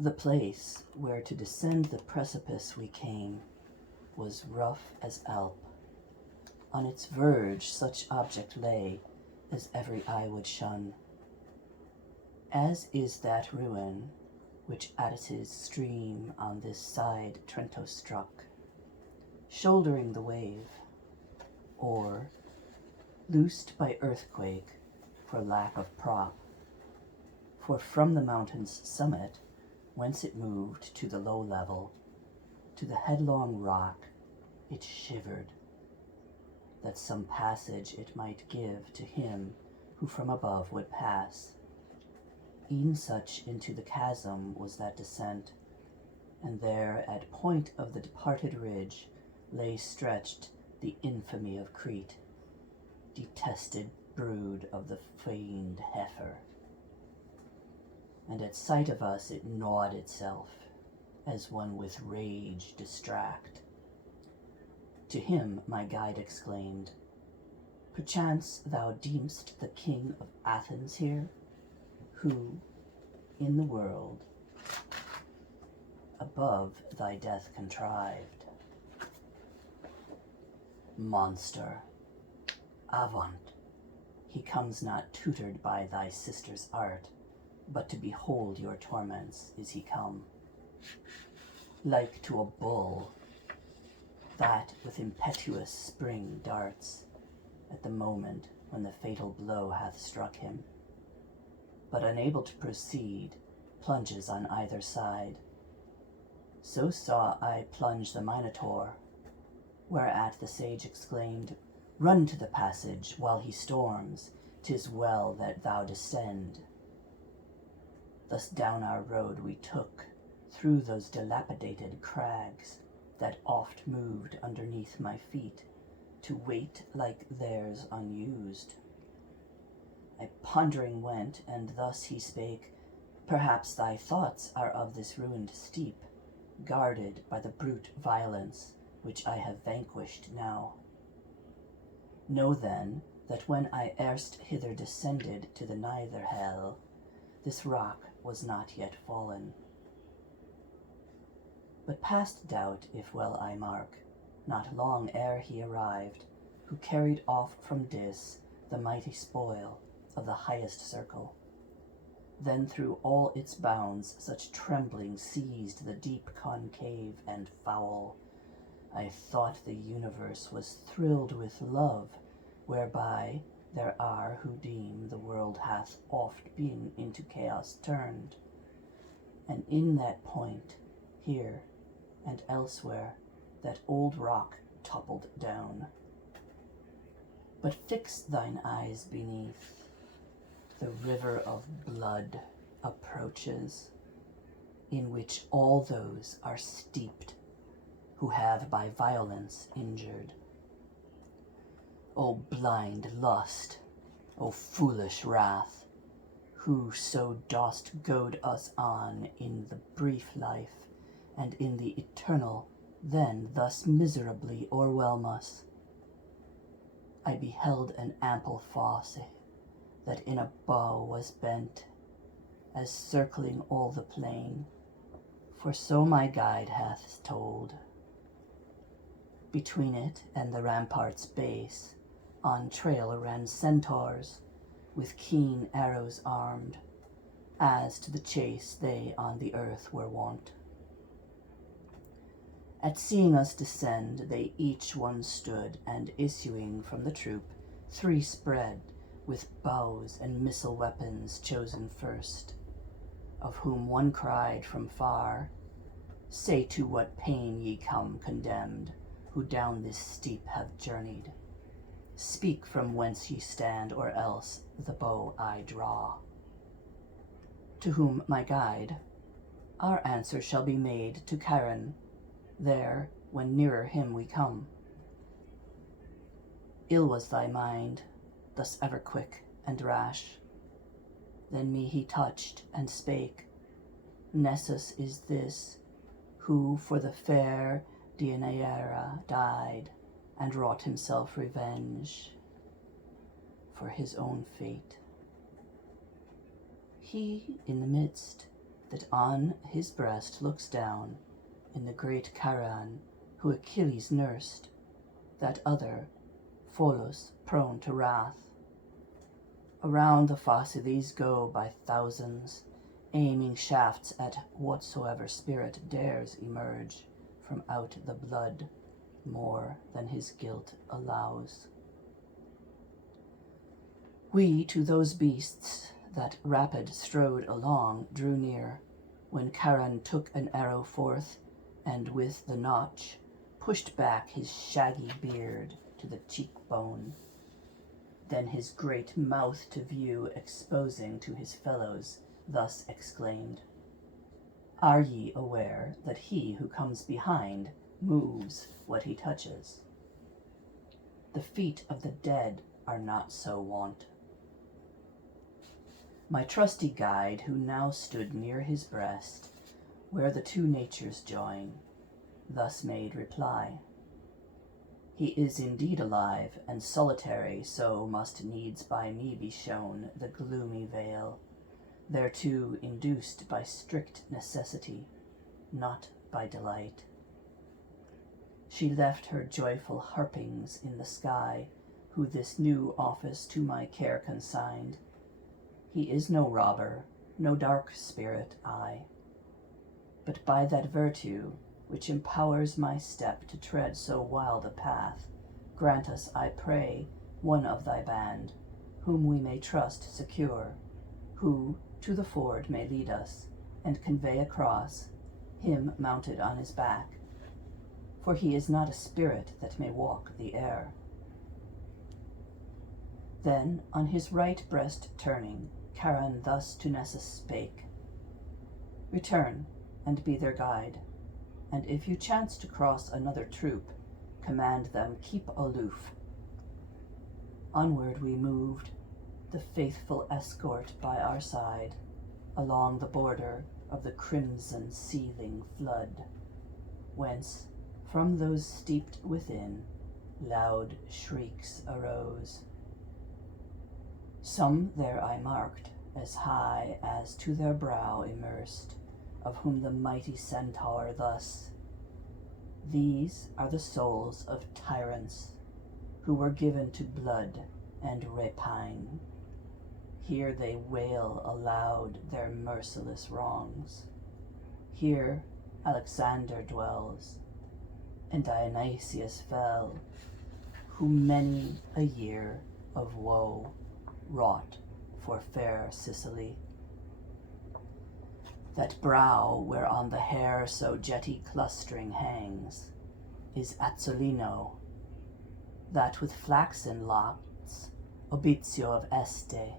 The place where to descend the precipice we came was rough as Alp. On its verge such object lay as every eye would shun, as is that ruin which Attis's stream on this side Trento struck, shouldering the wave, or loosed by earthquake for lack of prop. For from the mountain's summit, whence it moved to the low level, to the headlong rock, it shivered, that some passage it might give to him who from above would pass. E'en such into the chasm was that descent, and there at point of the departed ridge lay stretched the infamy of Crete, detested brood of the fiend heifer. And at sight of us it gnawed itself, as one with rage distract. To him my guide exclaimed, "Perchance thou deem'st the king of Athens here, who, in the world, above thy death contrived. Monster, avaunt! He comes not tutored by thy sister's art, but to behold your torments is he come. Like to a bull, that with impetuous spring darts at the moment when the fatal blow hath struck him, but unable to proceed, plunges on either side. So saw I plunge the Minotaur, whereat the sage exclaimed, Run to the passage while he storms, 'tis well that thou descend. Thus down our road we took, through those dilapidated crags that oft moved underneath my feet, to wait like theirs unused. I pondering went, and thus he spake, Perhaps thy thoughts are of this ruined steep, guarded by the brute violence which I have vanquished now. Know then that when I erst hither descended to the neither hell, this rock was not yet fallen. But past doubt, if well I mark, not long ere he arrived, who carried off from Dis the mighty spoil of the highest circle. Then through all its bounds such trembling seized the deep concave and foul, I thought the universe was thrilled with love, whereby there are who deem the world hath oft been into chaos turned, and in that point, here and elsewhere, that old rock toppled down. But fix thine eyes beneath, the river of blood approaches, in which all those are steeped who have by violence injured. O blind lust, O foolish wrath, who so dost goad us on in the brief life, and in the eternal then thus miserably o'erwhelm us. I beheld an ample fosse that in a bow was bent, as circling all the plain, for so my guide hath told. Between it and the rampart's base, on trail ran centaurs, with keen arrows armed, as to the chase they on the earth were wont. At seeing us descend, they each one stood, and issuing from the troop, three spread, with bows and missile weapons chosen first, of whom one cried from far, Say to what pain ye come condemned, who down this steep have journeyed. Speak from whence ye stand, or else the bow I draw. To whom my guide, Our answer shall be made to Charon, there when nearer him we come. Ill was thy mind, thus ever quick and rash. Then me he touched and spake, Nessus is this, who for the fair Deianira died, and wrought himself revenge for his own fate. He in the midst that on his breast looks down in the great Charon who Achilles nursed, that other, Pholus, prone to wrath. Around the fosse these go by thousands, aiming shafts at whatsoever spirit dares emerge from out the blood more than his guilt allows. We to those beasts that rapid strode along drew near, when Charon took an arrow forth, and with the notch pushed back his shaggy beard to the cheekbone, then his great mouth to view exposing to his fellows, thus exclaimed, "Are ye aware that he who comes behind moves what he touches? The feet of the dead are not so wont." My trusty guide, who now stood near his breast, where the two natures join, thus made reply, "He is indeed alive and solitary, so must needs by me be shown the gloomy veil, thereto induced by strict necessity, not by delight." She left her joyful harpings in the sky, who this new office to my care consigned. He is no robber, no dark spirit, I, but by that virtue which empowers my step to tread so wild a path, grant us, I pray, one of thy band, whom we may trust secure, who to the ford may lead us, and convey across, him mounted on his back, for he is not a spirit that may walk the air. Then on his right breast turning, Charon thus to Nessus spake, "Return, and be their guide, and if you chance to cross another troop, command them keep aloof." Onward we moved, the faithful escort by our side, along the border of the crimson seething flood, whence, from those steeped within, loud shrieks arose. Some there I marked, as high as to their brow immersed, of whom the mighty centaur thus, "These are the souls of tyrants, who were given to blood and rapine. Here they wail aloud their merciless wrongs. Here Alexander dwells, and Dionysius fell, who many a year of woe wrought for fair Sicily. That brow whereon the hair so jetty clustering hangs is Azzolino, that with flaxen locks Obizio of Este,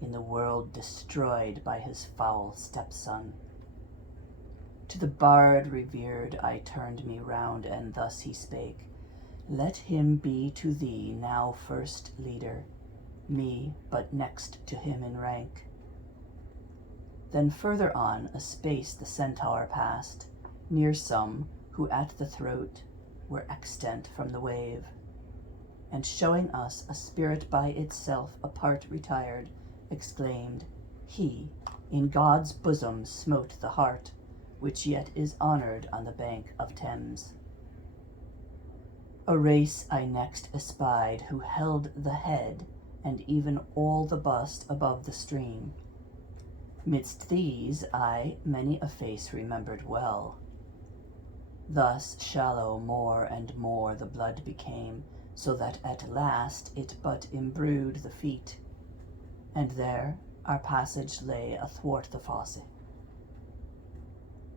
in the world destroyed by his foul stepson." To the bard revered I turned me round, and thus he spake, "Let him be to thee now first leader, me but next to him in rank." Then further on a space the centaur passed, near some who at the throat were extant from the wave, and showing us a spirit by itself apart retired, exclaimed, "He in God's bosom smote the heart, which yet is honored on the bank of Thames." A race I next espied who held the head and even all the bust above the stream. Midst these I many a face remembered well. Thus shallow more and more the blood became, so that at last it but imbrued the feet, and there our passage lay athwart the fosse.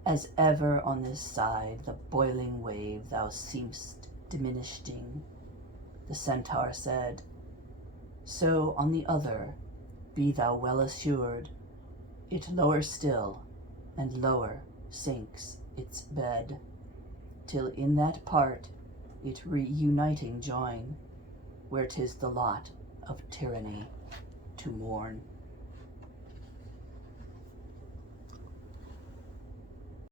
As ever on this side the boiling wave thou seem'st diminishing, the centaur said, so on the other be thou well assured, it lower still, and lower sinks its bed, till in that part it reuniting join, where 'tis the lot of tyranny to mourn.